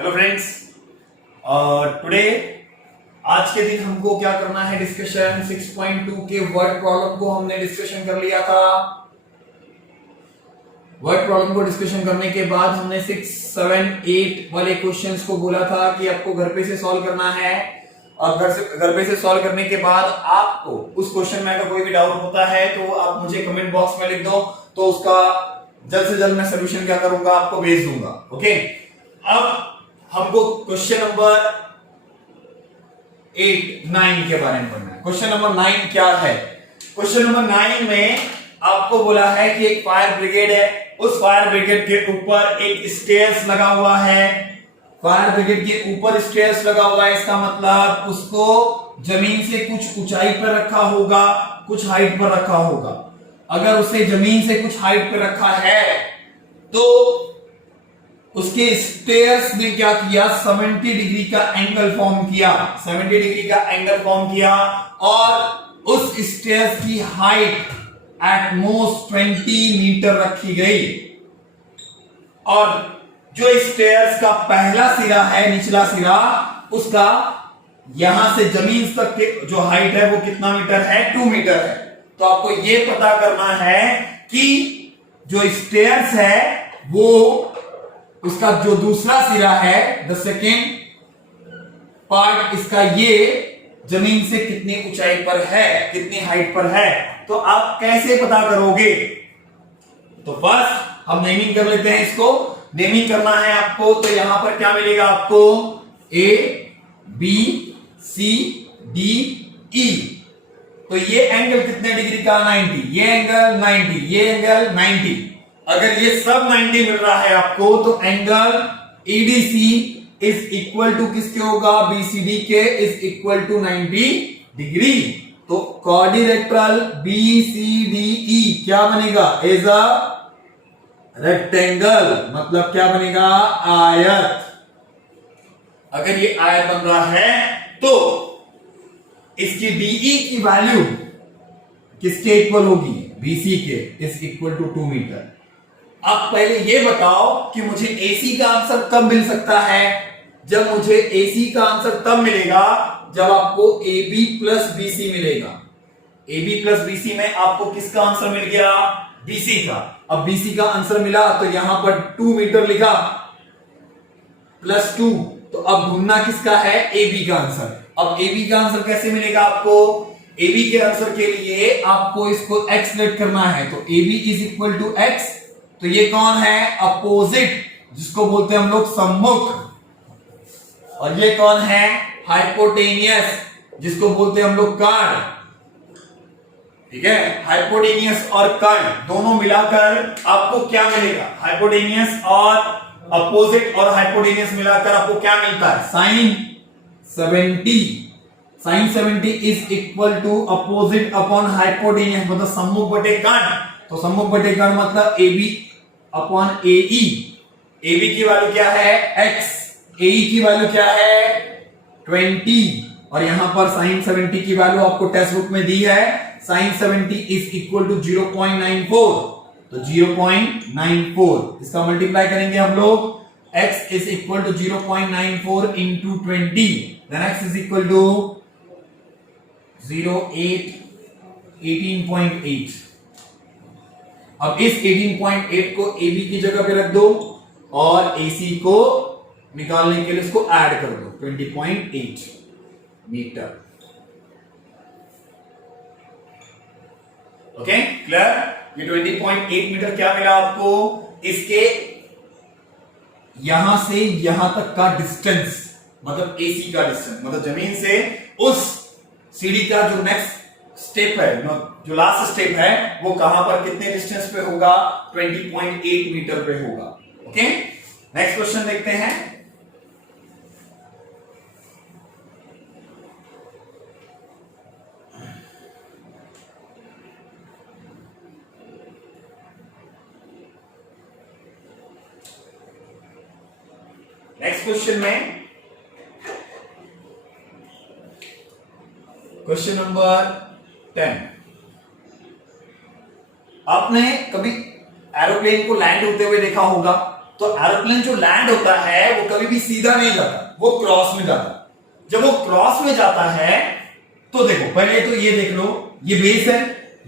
Hello friends, today आज के दिन हमको क्या करना है डिस्कशन 6.2 के वर्ड प्रॉब्लम को हमने डिस्कशन कर लिया था। वर्ड प्रॉब्लम को डिस्कशन करने के बाद हमने 6, 7, 8 वाले क्वेश्चंस को बोला था कि आपको घर पे से सॉल्व करना है और घर पे से सॉल्व करने के बाद आपको उस क्वेश्चन में अगर कोई भी डाउट होता है तो आप मुझे कमेंट बॉक्स में लिख दो, तो उसका जल्द से जल्द मैं सोल्यूशन क्या करूंगा आपको भेज दूंगा। ओके, अब हमको क्वेश्चन नंबर 8, 9 के बारे में पढ़ना है। क्वेश्चन नंबर 9 क्या है? क्वेश्चन नंबर 9 में आपको बोला है कि एक फायर ब्रिगेड है, उस फायर ब्रिगेड के ऊपर एक स्टेयर्स लगा हुआ है। फायर ब्रिगेड के ऊपर स्टेयर्स लगा हुआ है, इसका मतलब उसको जमीन से कुछ ऊंचाई पर रखा होगा, कुछ हाइट पर रखा होगा। अगर उसे जमीन से कुछ हाइट पर रखा है तो उसके स्टेयर्स ने क्या किया, 70 डिग्री का एंगल फॉर्म किया, 70 डिग्री का एंगल फॉर्म किया और उस स्टेयर्स की हाइट एट मोस्ट 20 मीटर रखी गई। और जो स्टेयर्स का पहला सिरा है, निचला सिरा, उसका यहां से जमीन तक के जो हाइट है वो कितना मीटर है? 2 मीटर है। तो आपको ये पता करना है कि जो स्टेयर्स है वो उसका जो दूसरा सिरा है, द सेकेंड पार्ट, इसका ये जमीन से कितनी ऊंचाई पर है, कितनी हाइट पर है। तो आप कैसे पता करोगे? तो फर्स्ट हम नेमिंग कर लेते हैं इसको। नेमिंग करना है आपको, तो यहां पर क्या मिलेगा आपको? ए, बी, सी, डी, ई। तो ये एंगल कितने डिग्री का? 90। ये एंगल 90, ये एंगल 90। अगर ये सब 90 मिल रहा है आपको, तो angle EDC is equal to किसके होगा? BCD के इज इक्वल टू 90 डिग्री। तो क्वाड्रिलेटरल BCDE क्या बनेगा? एज अ रेक्टेंगल, मतलब क्या बनेगा? आयत। अगर ये आयत बन रहा है तो इसकी DE की वैल्यू किसके इक्वल होगी? BC के इज इक्वल टू 2 मीटर। अब पहले ये बताओ कि मुझे AC का आंसर कब मिल सकता है? जब मुझे AC का आंसर तब मिलेगा जब आपको AB प्लस BC मिलेगा। AB प्लस BC में आपको किसका आंसर मिल गया? BC का। अब BC का आंसर मिला तो यहां पर 2 मीटर लिखा प्लस 2, तो अब ढूंढना किसका है? AB का आंसर। अब AB का आंसर कैसे मिलेगा आपको? AB के आंसर के लिए आपको इसको x लेट करना है, तो AB is equal to x। तो ये कौन है? अपोजिट, जिसको बोलते हैं हम लोग सम्मुख। और ये कौन है? हाइपोटेनियस, जिसको बोलते हैं हम लोग कर्ण। ठीक है, हाइपोटेनियस और कर्ण दोनों मिलाकर आपको क्या मिलेगा? हाइपोटेनियस और अपोजिट और हाइपोटेनियस मिलाकर आपको क्या मिलता है? Sine 70। Sine 70 is equal to opposite upon hypotenuse, मतलब सम्मुख बटे कर्ण। तो सम्मुख बटे कर्ण मतलब AB अपॉन AE। AB की वैल्यू क्या है? x। AE की वैल्यू क्या है? 20। और यहां पर साइन 70 की वैल्यू आपको टेक्स्ट बुक में दी है। Sine 70 is equal to 0.94। तो 0.94 इसका मल्टीप्लाई करेंगे हम लोग। x is equal to 0.94 into 20, then x is equal to 18.8। अब इस 18.8 को AB की जगह पे रख दो और AC को निकालने के लिए इसको ऐड कर दो, 20.8 मीटर। Okay, clear? ये 20.8 मीटर क्या मिला आपको? इसके यहां से यहां तक का डिस्टेंस, मतलब AC का डिस्टेंस, मतलब जमीन से उस सीढ़ी का जो नेक्स्ट स्टेप है, जो लास्ट स्टेप है, वो कहां पर कितने डिस्टेंस पे होगा? 20.8 मीटर पे होगा। ओके, नेक्स्ट क्वेश्चन देखते हैं। नेक्स्ट क्वेश्चन में क्वेश्चन नंबर 10। आपने कभी एरोप्लेन को लैंड होते हुए देखा होगा, तो एरोप्लेन जो लैंड होता है वो कभी भी सीधा नहीं जाता, वो क्रॉस में जाता। जब वो क्रॉस में जाता है तो देखो पहले तो ये देख लो, ये बेस है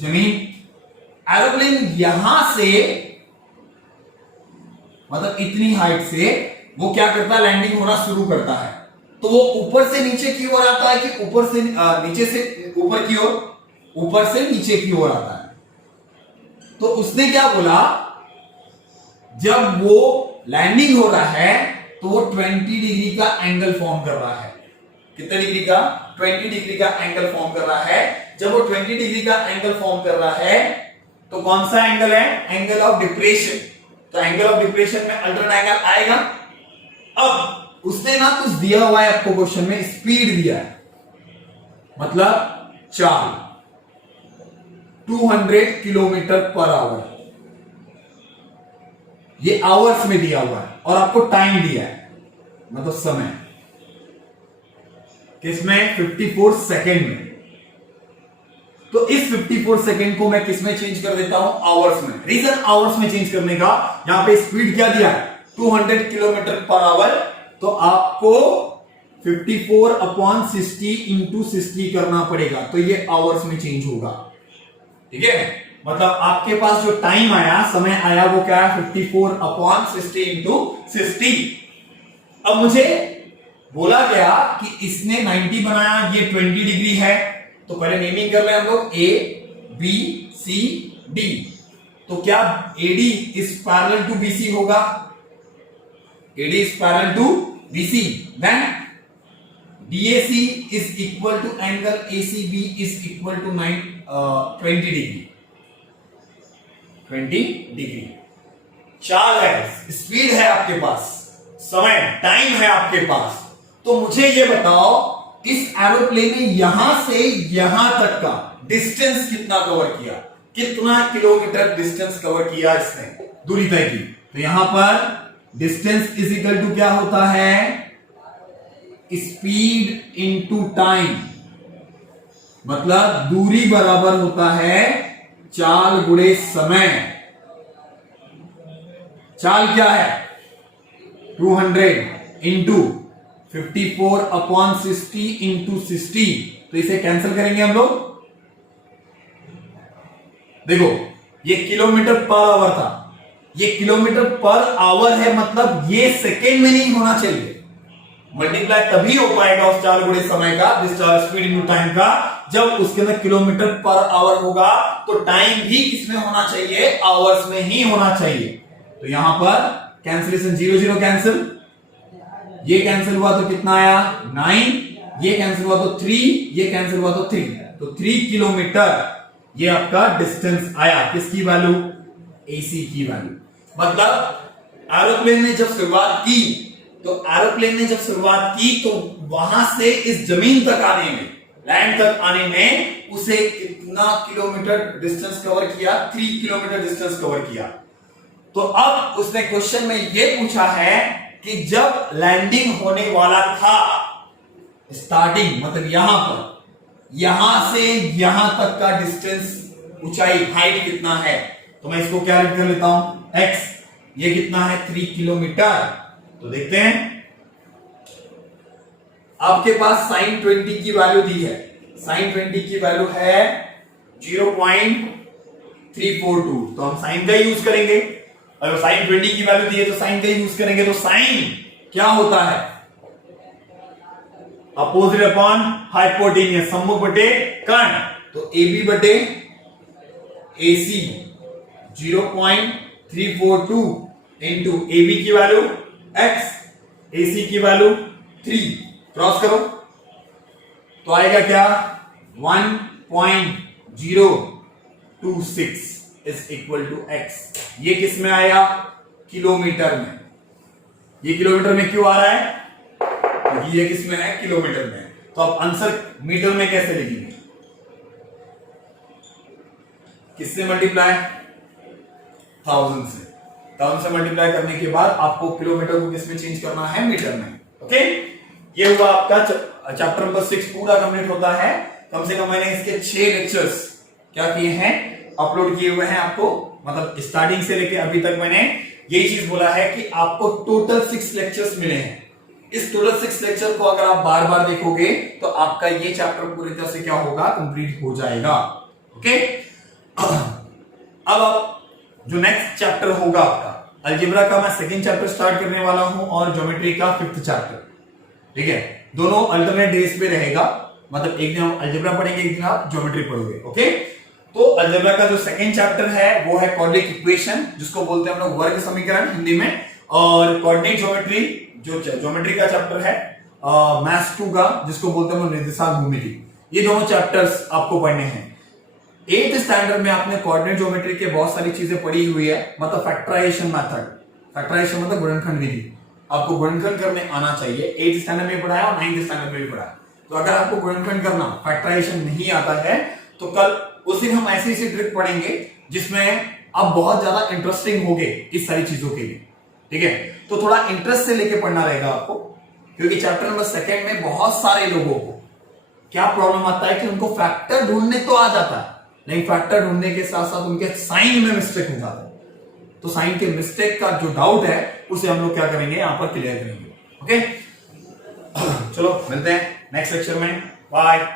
जमीन, एरोप्लेन यहां से मतलब इतनी हाइट से वो क्या करता है, लैंडिंग होना शुरू करता है। तो वो ऊपर से नीचे की ओर आता है कि ऊपर से नीचे से ऊपर की ओर, ऊपर से नीचे की ओर आता है। तो उसने क्या बोला, जब वो लैंडिंग हो रहा है तो वो 20 डिग्री का एंगल फॉर्म कर रहा है। कितने डिग्री का? 20 डिग्री का एंगल फॉर्म कर रहा है। जब वो 20 डिग्री का एंगल फॉर्म कर रहा है तो कौन सा एंगल है? Angle of depression. तो एंगल ऑफ डिप्रेशन में अल्टरनेट एंगल आएगा। अब उसने ना कुछ दिया हुआ है आपको क्वेश्चन में, स्पीड दिया है, मतलब चाल 200 किलोमीटर पर आवर, ये आवर्स में दिया हुआ है, और आपको टाइम दिया है, मतलब समय, किसमें? 54 सेकेंड में। तो इस 54 सेकेंड को मैं किसमें चेंज कर देता हूं? आवर्स में। रीजन आवर्स में चेंज करने का, यहां पे स्पीड क्या दिया है? 200 किलोमीटर पर आवर। तो आपको 54/60 इंटू 60 करना पड़ेगा, तो ये आवर्स में चेंज होगा। ठीक है, मतलब आपके पास जो टाइम आया, समय आया, वो क्या है? 54/60 इंटू 60। अब मुझे बोला गया कि इसने 90 बनाया, ये 20 डिग्री है, तो पहले नेमिंग कर रहे हैं हम लोग, ए बी सी डी। तो क्या AD is parallel to BC होगा? AD is parallel to BC, then DAC is equal to angle ACB is equal to 20 degree. 20 degree चाल है, स्पीड है आपके पास, समय टाइम है आपके पास। तो मुझे ये बताओ, इस एरोप्लेन ने यहां से यहां तक का डिस्टेंस कितना कवर किया? कितना किलोमीटर डिस्टेंस कवर किया इसने, दूरी तय की? तो यहां पर डिस्टेंस इज इक्वल टू क्या होता है? स्पीड इनटू टाइम, मतलब दूरी बराबर होता है चाल गुणे समय। चाल क्या है? 200 इंटू 54/60 इंटू 60। तो इसे कैंसिल करेंगे हम लोग। देखो ये किलोमीटर पर आवर था, ये किलोमीटर पर आवर है, मतलब ये सेकेंड में नहीं होना चाहिए। मल्टीप्लाई तभी हो पाएगा उस चाल गुणे समय का, दिस स्पीड इनटू टाइम का, जब उसके अंदर किलोमीटर पर आवर होगा। तो टाइम भी किसमें होना चाहिए? आवर्स में ही होना चाहिए। तो यहां पर कैंसिलेशन 0 0 कैंसिल, ये कैंसिल हुआ तो कितना आया? 9, ये कैंसिल हुआ तो 3, ये कैंसिल हुआ तो 3, तो 3 किलोमीटर ये आपका डिस्टेंस आया। किसकी वैल्यू? एसी की वैल्यू। मतलब एरोप्लेन ने जब शुरुआत की, तो एरोप्लेन ने जब शुरुआत की तो वहां से इस जमीन तक आने में, लैंड तक आने में उसे कितना किलोमीटर डिस्टेंस कवर किया? 3 किलोमीटर डिस्टेंस कवर किया। तो अब उसने क्वेश्चन में यह पूछा है कि जब लैंडिंग होने वाला था, स्टार्टिंग मतलब यहां पर, यहां से यहां तक का डिस्टेंस, ऊंचाई, हाइट कितना है? तो मैं इसको क्या लिख कर लेता हूं? x। ये कितना है? 3 किलोमीटर। तो देखते हैं, आपके पास sin 20 की वैल्यू दी है। sin 20 की वैल्यू है 0.342, तो हम साइन का यूज करेंगे। अगर sin 20 की वैल्यू दी है तो साइन का यूज करेंगे। तो साइन क्या होता है? अपोजिट अपॉन हाइपोटेनियस, सम्मुख बटे कर्ण। तो AB बटे AC 0.342 इंटू AB की वैल्यू x, AC की वैल्यू 3, क्रॉस करो तो आएगा क्या? 1.026 इज इक्वल टू x। ये किस में आया? किलोमीटर में। ये किलोमीटर में क्यों आ रहा है? क्योंकि ये किस में है? किलोमीटर में। तो अब आंसर मीटर में कैसे लिखेंगे? किससे मल्टीप्लाई? 1000 से। 1000 से मल्टीप्लाई करने के बाद आपको किलोमीटर को किसमें चेंज करना है? मीटर में। ओके, ये हुआ आपका चैप्टर नंबर 6 पूरा कंप्लीट होता है। कम से कम मैंने इसके 6 लेक्चर्स क्या किए हैं? अपलोड किए हुए हैं आपको, मतलब स्टार्टिंग से लेके अभी तक मैंने ये चीज बोला है कि आपको टोटल 6 लेक्चर्स मिले हैं। इस टोटल 6 लेक्चर को अगर आप बार बार देखोगे तो आपका ये चैप्टर पूरी तरह से क्या होगा, कंप्लीट हो जाएगा। ओके, अब आप जो नेक्स्ट चैप्टर होगा आपका अलजेब्रा का, मैं सेकंड चैप्टर स्टार्ट करने वाला हूं और ज्योमेट्री का 5th चैप्टर। ठीक है, दोनों अल्टरनेट डेज पे रहेगा, मतलब एक दिन हम अलजेब्रा पढ़ेंगे, एक दिन आप ज्योमेट्री पढ़ोगे। ओके, तो अलजेब्रा का जो सेकंड चैप्टर है वो है कोऑर्डिनेट इक्वेशन, जिसको बोलते हैं हम लोग वर्ग समीकरण हिंदी में, और कोऑर्डिनेट ज्योमेट्री जो ज्योमेट्री का चैप्टर है मैथ्स 2 का, जिसको बोलते हैं निर्देशांक भूमिति। ये दोनों चैप्टर्स आपको पढ़ने हैं। 8th स्टैंडर्ड में आपने कोऑर्डिनेट ज्योमेट्री के बहुत सारी चीजें पढ़ी हुई है, मतलब फैक्टराइजेशन मेथड, फैक्टराइजेशन मतलब गुणनखंड विधि, आपको गुणनखंड करने आना चाहिए। 8th स्टैंडर्ड में पढ़ाया और 9th स्टैंडर्ड में भी पढ़ाया। तो अगर आपको गुणनखंड करना, फैक्टराइजेशन नहीं आता है, तो कल उस दिन हम ऐसी ऐसी ट्रिक पढ़ेंगे जिसमें आप बहुत ज्यादा इंटरेस्टिंग होगे इस सारी चीजों के लिए। ठीक है, तो थोड़ा इंटरेस्ट से लेके पढ़ना रहेगा आपको, क्योंकि चैप्टर नंबर 2 में बहुत सारे लोगों को क्या प्रॉब्लम आता है कि उनको फैक्टर ढूंढने तो आ जाता है, लेकिन फैक्टर ढूंढने के साथ साथ उनके साइन में मिस्टेक हो जाता है। तो साइन के मिस्टेक का जो डाउट है उसे हम लोग क्या करेंगे, यहां पर क्लियर करेंगे। ओके, चलो मिलते हैं नेक्स्ट लेक्चर में, बाय।